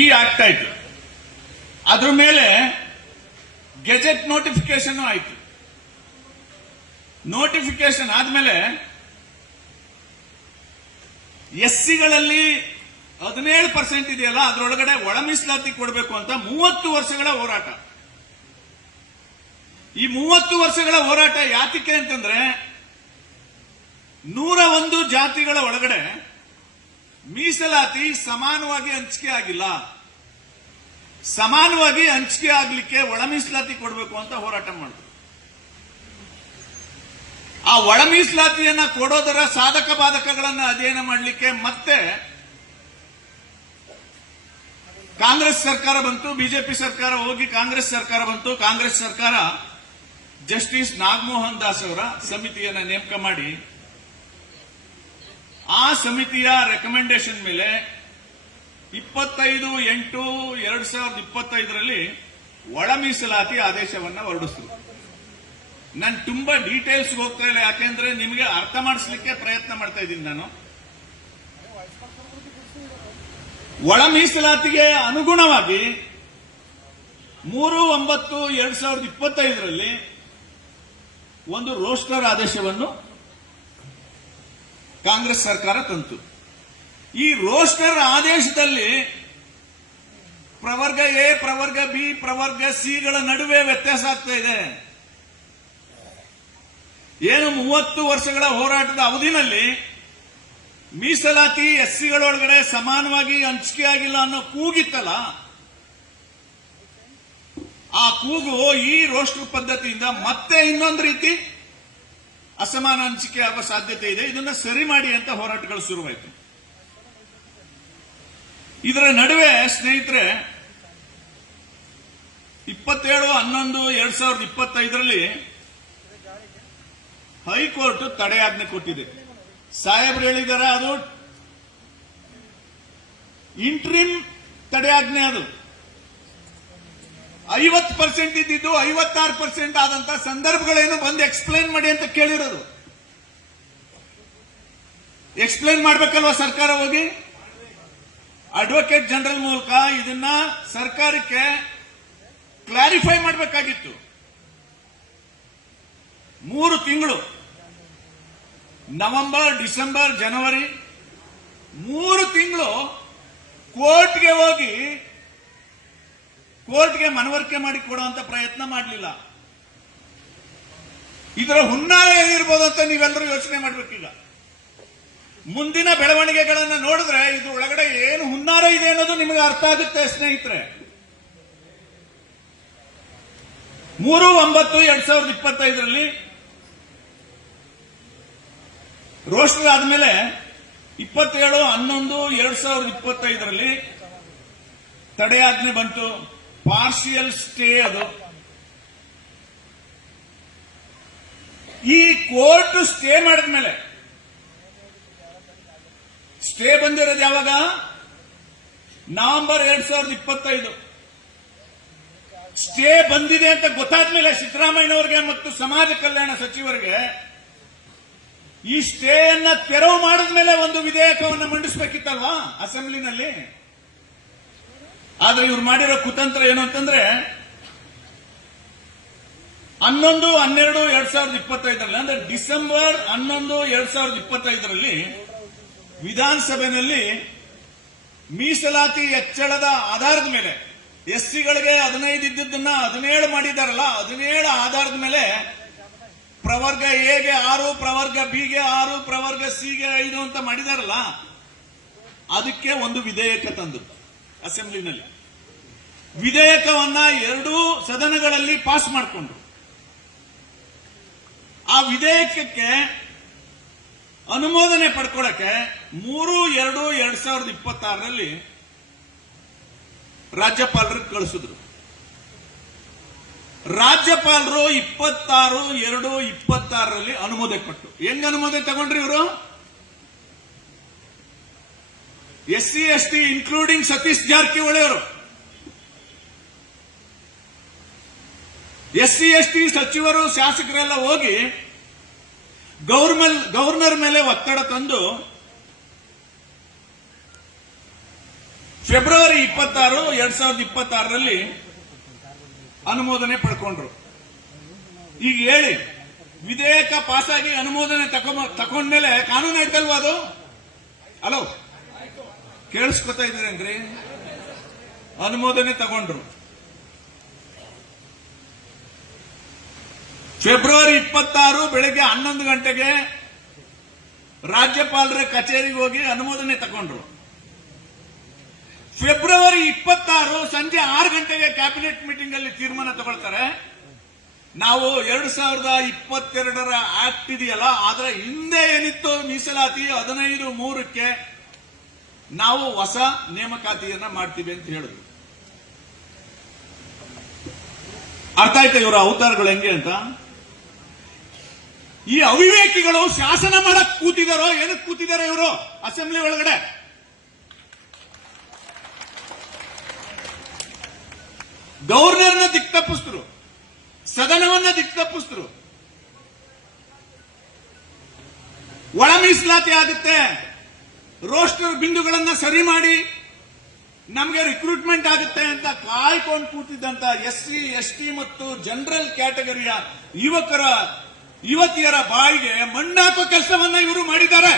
ಈ ಆಕ್ಟ್ ಆಯ್ತು. ಅದ್ರ ಮೇಲೆ ಗೆಜೆಟ್ ನೋಟಿಫಿಕೇಶನ್ ಆಯ್ತು. ನೋಟಿಫಿಕೇಶನ್ ಆದ್ಮೇಲೆ ಎಸ್ಸಿಗಳಲ್ಲಿ 17% ಇದೆಯಲ್ಲ, ಅದರೊಳಗಡೆ ಒಳ ಮೀಸಲಾತಿ ಕೊಡಬೇಕು ಅಂತ 30 ವರ್ಷಗಳ ಹೋರಾಟ. ಈ 30 ವರ್ಷಗಳ ಹೋರಾಟ ಯಾತಕ್ಕೆ ಅಂತಂದ್ರೆ 101 ಜಾತಿಗಳ ಒಳಗಡೆ ಮೀಸಲಾತಿ ಸಮಾನವಾಗಿ ಹಂಚಿಕೆ ಆಗಿಲ್ಲ. ಸಮಾನವಾಗಿ ಹಂಚಿಕೆ ಆಗ್ಲಿಕ್ಕೆ ಒಳ ಮೀಸಲಾತಿ ಕೊಡಬೇಕು ಅಂತ ಹೋರಾಟ ಮಾಡಿದ್ರು. ಆ ಒಳ ಮೀಸಲಾತಿಯನ್ನ ಕೊಡೋದರ ಸಾಧಕ ಬಾಧಕಗಳನ್ನು ಅಧ್ಯಯನ ಮಾಡಲಿಕ್ಕೆ ಮತ್ತೆ ಕಾಂಗ್ರೆಸ್ ಸರ್ಕಾರ ಬಂತು, ಬಿಜೆಪಿ ಸರ್ಕಾರ ಹೋಗಿ ಕಾಂಗ್ರೆಸ್ ಸರ್ಕಾರ ಬಂತು. ಕಾಂಗ್ರೆಸ್ ಸರ್ಕಾರ ಜಸ್ಟಿಸ್ ನಾಗಮೋಹನ್ ದಾಸ್ ಅವರ ಸಮಿತಿಯನ್ನ ನೇಮಕ ಮಾಡಿ ಆ ಸಮಿತಿಯ ರೆಕಮೆಂಡೇಶನ್ ಮೇಲೆ 25/8/2025 ಒಳ ಮೀಸಲಾತಿ ಆದೇಶವನ್ನ ಹೊರಡಿಸಿದ್ರು. ನಾನು ತುಂಬಾ ಡೀಟೇಲ್ಸ್ ಹೋಗ್ತಾ ಇಲ್ಲ, ಯಾಕೆಂದ್ರೆ ನಿಮಗೆ ಅರ್ಥ ಮಾಡಿಸ್ಲಿಕ್ಕೆ ಪ್ರಯತ್ನ ಮಾಡ್ತಾ ಇದ್ದೀನಿ. ನಾನು ಒಳ ಮೀಸಲಾತಿಗೆ ಅನುಗುಣವಾಗಿ 3/9/2025 ಒಂದು ರೋಸ್ಟರ್ ಆದೇಶವನ್ನು ಕಾಂಗ್ರೆಸ್ ಸರ್ಕಾರ ತಂತು. ಈ ರೋಸ್ಟರ್ ಆದೇಶದಲ್ಲಿ ಪ್ರವರ್ಗ ಎ, ಪ್ರವರ್ಗ ಬಿ, ಪ್ರವರ್ಗ ಸಿಗಳ ನಡುವೆ ವ್ಯತ್ಯಾಸ ಆಗ್ತಾ ಇದೆ. ಏನು 30 ವರ್ಷಗಳ ಹೋರಾಟದ ಅವಧಿನಲ್ಲಿ ಮೀಸಲಾತಿ ಎಸ್ಸಿಗಳೊಳಗಡೆ ಸಮಾನವಾಗಿ ಹಂಚಿಕೆ ಆಗಿಲ್ಲ ಅನ್ನೋ ಕೂಗಿತ್ತಲ್ಲ, ಆ ಕೂಗು ಈ ರೋಸ್ಟರ್ ಪದ್ಧತಿಯಿಂದ ಮತ್ತೆ ಇನ್ನೊಂದು ರೀತಿ ಅಸಮಾನ ಹಂಚಿಕೆ ಆಗುವ ಸಾಧ್ಯತೆ ಇದೆ. ಇದನ್ನ ಸರಿ ಮಾಡಿ ಅಂತ ಹೋರಾಟಗಳು ಶುರುವಾಯಿತು. ಇದರ ನಡುವೆ ಸ್ನೇಹಿತರೆ 27/11/2025 ಹೈಕೋರ್ಟ್ ತಡೆಯಾಜ್ಞೆ ಕೊಟ್ಟಿದೆ. ಸಾಹೇಬ್ರು ಹೇಳಿದ್ದಾರೆ ಅದು ಇಂಟ್ರಿಮ್ ತಡೆಯಾಜ್ಞೆ. ಅದು 50% ಇದ್ದಿದ್ದು 56% ಆದಂತ ಸಂದರ್ಭಗಳೇನು ಬಂದು ಎಕ್ಸ್ಪ್ಲೈನ್ ಮಾಡಿ ಅಂತ ಕೇಳಿರೋದು. ಎಕ್ಸ್ಪ್ಲೈನ್ ಮಾಡಬೇಕಲ್ವಾ ಸರ್ಕಾರ ಹೋಗಿ? ಅಡ್ವೊಕೇಟ್ ಜನರಲ್ ಮೂಲಕ ಇದನ್ನ ಸರ್ಕಾರಕ್ಕೆ ಕ್ಲಾರಿಫೈ ಮಾಡಬೇಕಾಗಿತ್ತು. 3 ತಿಂಗಳು, ನವೆಂಬರ್, ಡಿಸೆಂಬರ್, ಜನವರಿ 3 ತಿಂಗಳು ಕೋರ್ಟ್ಗೆ ಹೋಗಿ ಕೋರ್ಟ್ಗೆ ಮನವರಿಕೆ ಮಾಡಿ ಕೊಡುವಂತ ಪ್ರಯತ್ನ ಮಾಡಲಿಲ್ಲ. ಇದರ ಹುನ್ನಾರ ಏನಿರ್ಬೋದು ಅಂತ ನೀವೆಲ್ಲರೂ ಯೋಚನೆ ಮಾಡಬೇಕೀಗ. ಮುಂದಿನ ಬೆಳವಣಿಗೆಗಳನ್ನು ನೋಡಿದ್ರೆ ಇದು ಒಳಗಡೆ ಏನು ಹುನ್ನಾರ ಇದೆ ಅನ್ನೋದು ನಿಮಗೆ ಅರ್ಥ ಆಗುತ್ತೆ ಸ್ನೇಹಿತರೆ. 3/9/2025 ರೋಸ್ಟರ್ ಆದ್ಮೇಲೆ 27/11/2025 ತಡೆಯಾಜ್ಞೆ ಬಂತು. ಪಾರ್ಷಿಯಲ್ ಸ್ಟೇ ಅದು. ಈ ಕೋರ್ಟ್ ಸ್ಟೇ ಮಾಡಿದ್ಮೇಲೆ, ಸ್ಟೇ ಬಂದಿರೋದು ಯಾವಾಗ? ನವೆಂಬರ್ 2025. ಸ್ಟೇ ಬಂದಿದೆ ಅಂತ ಗೊತ್ತಾದ್ಮೇಲೆ ಸಿದ್ದರಾಮಯ್ಯನವರಿಗೆ ಮತ್ತು ಸಮಾಜ ಕಲ್ಯಾಣ ಸಚಿವರಿಗೆ ಈ ಸ್ಟೇಯನ್ನ ತೆರವು ಮಾಡಿದ್ಮೇಲೆ ಒಂದು ವಿಧೇಯಕವನ್ನು ಮಂಡಿಸಬೇಕಿತ್ತಲ್ವಾ ಅಸೆಂಬ್ಲಿನಲ್ಲಿ. ಆದ್ರೆ ಇವ್ರು ಮಾಡಿರೋ ಕುತಂತ್ರ ಏನು ಅಂತಂದ್ರೆ 11/12/2025 ಅಂದ್ರೆ ಡಿಸೆಂಬರ್ 11/2025 ವಿಧಾನಸಭೆಯಲ್ಲಿ ಮೀಸಲಾತಿ ಹೆಚ್ಚಳದ ಆಧಾರದ ಮೇಲೆ ಎಸ್ಸಿಗಳಿಗೆ 15 ಇದ್ದದನ್ನ 17 ಮಾಡಿದಾರಲ್ಲ, 17 ಆಧಾರದ ಮೇಲೆ ಪ್ರವರ್ಗ ಎಗೆ 6, ಪ್ರವರ್ಗ ಬಿಗೆ 6, ಪ್ರವರ್ಗ ಸಿಗೆ 5 ಅಂತ ಮಾಡಿದಾರಲ್ಲ, ಅದಕ್ಕೆ ಒಂದು ವಿಧೇಯಕ ತಂದು ಅಸೆಂಬ್ಲಿನಲ್ಲಿ ವಿಧೇಯಕವನ್ನ 2 ಸದನಗಳಲ್ಲಿ ಪಾಸ್ ಮಾಡಿಕೊಂಡ್ರು. ಆ ವಿಧೇಯಕಕ್ಕೆ ಅನುಮೋದನೆ ಪಡ್ಕೊಳ್ಳಕ್ಕೆ 3/2/2026 ರಾಜ್ಯಪಾಲರಿಗೆ ಕಳಿಸಿದ್ರು. ರಾಜ್ಯಪಾಲರು 26/2/26 ಅನುಮೋದನೆ ಕೊಟ್ಟು. ಹೆಂಗ್ ಅನುಮೋದನೆ ತಗೊಂಡ್ರಿ ಇವರು? SC ST including Satish Jarkiholi ಅವರು, SC ST ಸಚಿವರು, ಶಾಸಕರೆಲ್ಲ ಹೋಗಿ ಗವರ್ನರ್ ಮೇಲೆ ಒತ್ತಡ ತಂದು ಫೆಬ್ರವರಿ 26, 2026ರಲ್ಲಿ ಅನುಮೋದನೆ ಪಡ್ಕೊಂಡ್ರು. ಈಗ ಹೇಳಿ, ವಿಧೇಯಕ ಪಾಸಾಗಿ ಅನುಮೋದನೆ ತಕೊಂಡ್ಮೇಲೆ ಕಾನೂನು ಆಯ್ತಲ್ವಾ ಅದು? ಹಲೋ, ಕೇಳಿಸ್ಕೊತಾ ಇದ್ರೇನ್ರಿ? ಅನುಮೋದನೆ ತಗೊಂಡ್ರು. ಫೆಬ್ರವರಿ 26 ಬೆಳಗ್ಗೆ 11 ಗಂಟೆಗೆ ರಾಜ್ಯಪಾಲರ ಕಚೇರಿಗೆ ಹೋಗಿ ಅನುಮೋದನೆ ತಗೊಂಡ್ರು. ಫೆಬ್ರವರಿ 26 ಸಂಜೆ 6 ಗಂಟೆಗೆ ಕ್ಯಾಬಿನೆಟ್ ಮೀಟಿಂಗ್ ಅಲ್ಲಿ ತೀರ್ಮಾನ ತಗೊಳ್ತಾರೆ. ನಾವು 2022ರ ಆಕ್ಟ್ ಇದೆಯಲ್ಲ, ಅದರ ಹಿಂದೆ ಏನಿತ್ತು ಮೀಸಲಾತಿ 15(3)ಕ್ಕೆ ನಾವು ಹೊಸ ನೇಮಕಾತಿಯನ್ನ ಮಾಡ್ತೀವಿ ಅಂತ ಹೇಳಿದ್ರು. ಅರ್ಥ ಆಯ್ತಾ ಇವರ ಅವತಾರಗಳು ಹೆಂಗೆ ಅಂತ? ಈ ಅವಿವೇಕಿಗಳು ಶಾಸನ ಮಾಡಕ್ ಕೂತಿದಾರೋ, ಏನಕ್ಕೆ ಕೂತಿದಾರೋ ಇವರು ಅಸೆಂಬ್ಲಿ ಒಳಗಡೆ? ಗವರ್ನರ್ನ ದಿಕ್ತಪ್ಪಿಸಿದ್ರು, ಸದನವನ್ನ ದಿಕ್ತಪ್ಪಿಸಿದ್ರು. ಒಳ ಮೀಸಲಾತಿ ಆಗುತ್ತೆ, ರೋಸ್ಟರ್ ಬಿಂದುಗಳನ್ನ ಸರಿ ಮಾಡಿ ನಮಗೆ ರಿಕ್ರೂಟ್ಮೆಂಟ್ ಆಗುತ್ತೆ ಅಂತ ಕಾಯ್ಕೊಂಡು ಕೂತಿದ್ದಂತ SC, ST ಮತ್ತು ಜನರಲ್ ಕ್ಯಾಟಗರಿಯ ಯುವತಿಯರ ಬಾಯಿಗೆ ಮಣ್ಣಾಕೋ ಕೆಲಸವನ್ನ ಇವರು ಮಾಡಿದ್ದಾರೆ.